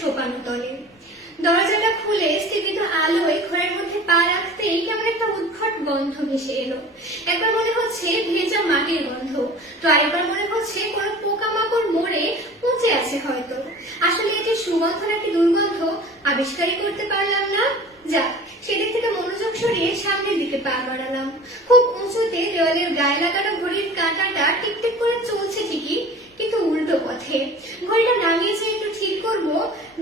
সোপানতলে। দরজাটা খুলে স্থিতিত আলোয় ঘরের মধ্যে পা রাখতেই কেমন একটা উদ্ভট গন্ধ ভেসে এলো। একবার মনে হচ্ছে ভেজা মাটির গন্ধ। তো আরেকবার মনে হচ্ছে কোনো পোকামাকড় মরে পচে আছে হয়তো। আসলে এটি সুগন্ধ নাকি দুর্গন্ধ, আবিষ্কারই করতে পারলাম না। সেদিক থেকে মনোযোগ সরিয়ে সামনের দিকে পা বাড়ালাম। খুব উঁচুতে দেওয়ালের গায়ে লাগানো ঘড়ির কাঁটাটা টিকটিক করে চলছে ঠিকই, কিন্তু উল্টো পথে। ঘড়িটা নামিয়েছে একটু ঠিক করব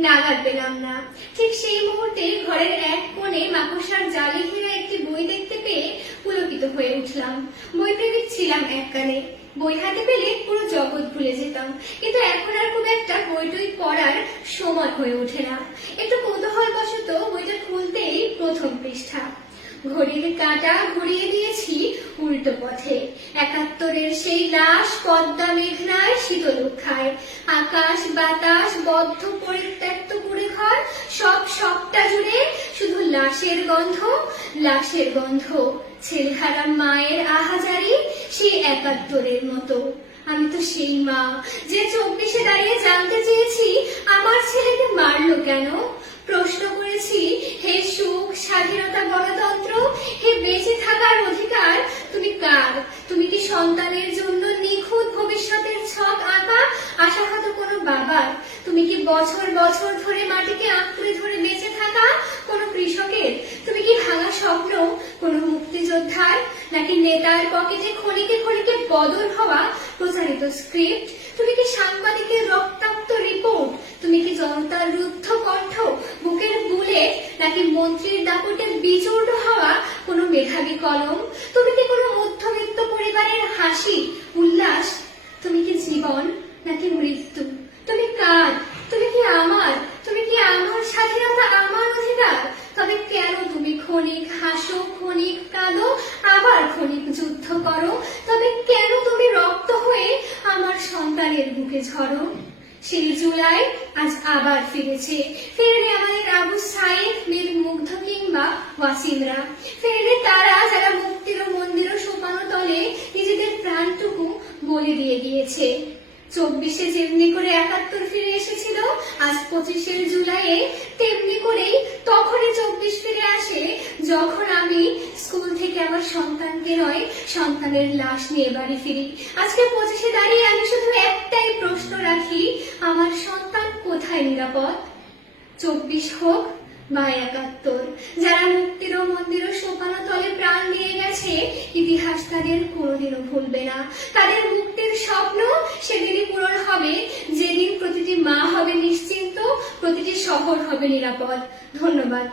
নাগাদ পেলাম না। ঠিক সেই মুহূর্তে ঘরের এক কোণে মাকড়সার জালে ঘিরে একটি বই দেখতে পেয়ে পুলকিত হয়ে উঠলাম। বই প্রেমিক ছিলাম এককালে। বই হাতে পেলে পুরো জগৎ ভুলে যেতাম, কিন্তু এখন আর খুব একটা বই টই পড়ার সময় হয়ে ওঠে না। একটু কৌতূহল বশত বইটা খুলতেই প্রথম পৃষ্ঠা। ঘড়ির কাঁটা ঘুরিয়ে দিয়েছি উল্টো পথে। একাত্তরের সেই লাশ পদ্মা মেঘনায় শীতল খায় আকাশ, বাতাস, বদ্ধ পরিত্যক্ত পুরে ঘর, সব সবটা জুড়ে শুধু লাশের গন্ধ লাশের গন্ধ। ছেলেহারা মায়ের আহাজারি সেই একাত্তরের মতো। আমি তো সেই মা যে চব্বিশে দাঁড়িয়ে জানতে চেয়েছি আমার ছেলেকে মারলো কেন? প্রশ্ন করেছি, হে সুখ, স্বাধীনতা গণতন্ত্র, হে বেঁচে থাকার অধিকার, তুমি কার? তুমি কি সন্তানের জন্য নিখুঁত ভবিষ্যতের ছক আঁকা? কোনো বাবার? তুমি কি বছর বছর ধরে মাটিকে আঁকড়ে ধরে বেঁচে থাকা কোনো কৃষকের? তুমি কি ভাঙা স্বপ্ন কোনো মুক্তিযোদ্ধার? নাকি নেতার পকেটে ক্ষণিকে ক্ষণিকে বদল হওয়া প্রচারিত স্ক্রিপ্ট তুমি কি সাংবাদিকের রক্তাক্ত বিচূর্ণ হওয়া কোনো মেধাবী কলম? তুমি কি কোনো মধ্যবিত্ত পরিবারের হাসি, উল্লাস? তুমি কি জীবন নাকি মৃত্যু? তুমি কার? তুমি কি আমার? তুমি কি আমার স্বাধীনতা, আমার অধিকার? তবে কেন তুমি ক্ষণিক হাসো, ক্ষণিক কাঁদো, আবার ক্ষণিক যুদ্ধ করো? তবে কেন তুমি রক্ত হয়ে আমার সন্তানের বুকে ঝরো? সেই জুলাই আজ আবার ফিরেছে। ফিরবে আমাদের আবু সাইদ বীর মুগ্ধ কিংবা ওয়াসিমরা। ফিরবে তারা যারা মুক্তির ও মন্দির সোপানো তলে নিজেদের প্রাণটুকু বলে দিয়ে গিয়েছে চব্বিশে যেমনি করে একাত্তর ফিরে এসেছিল, আজ পঁচিশের জুলাইয়ে তেমনি করেই তখনই চব্বিশ ফিরে আসে, যখন আমি আমার সন্তানকে নয়, সন্তানের লাশ নিয়ে বাড়ি ফিরি। আজকে পঁচিশে দাঁড়িয়ে আমি শুধু একটাই প্রশ্ন রাখি, আমার সন্তান কোথায় নিরাপদ? চব্বিশ হোক বা একাত্তর, যারা মুক্তির মন্দির ও সোপানো তলে প্রাণ দিয়ে গেছে, ইতিহাস তাদের কোনোদিনও ভুলবে না। তাদের মুক্তির স্বপ্ন সেদিনই পূরণ হবে, যেদিন প্রতিটি মা হবে নিশ্চিন্ত, প্রতিটি শহর হবে নিরাপদ। ধন্যবাদ।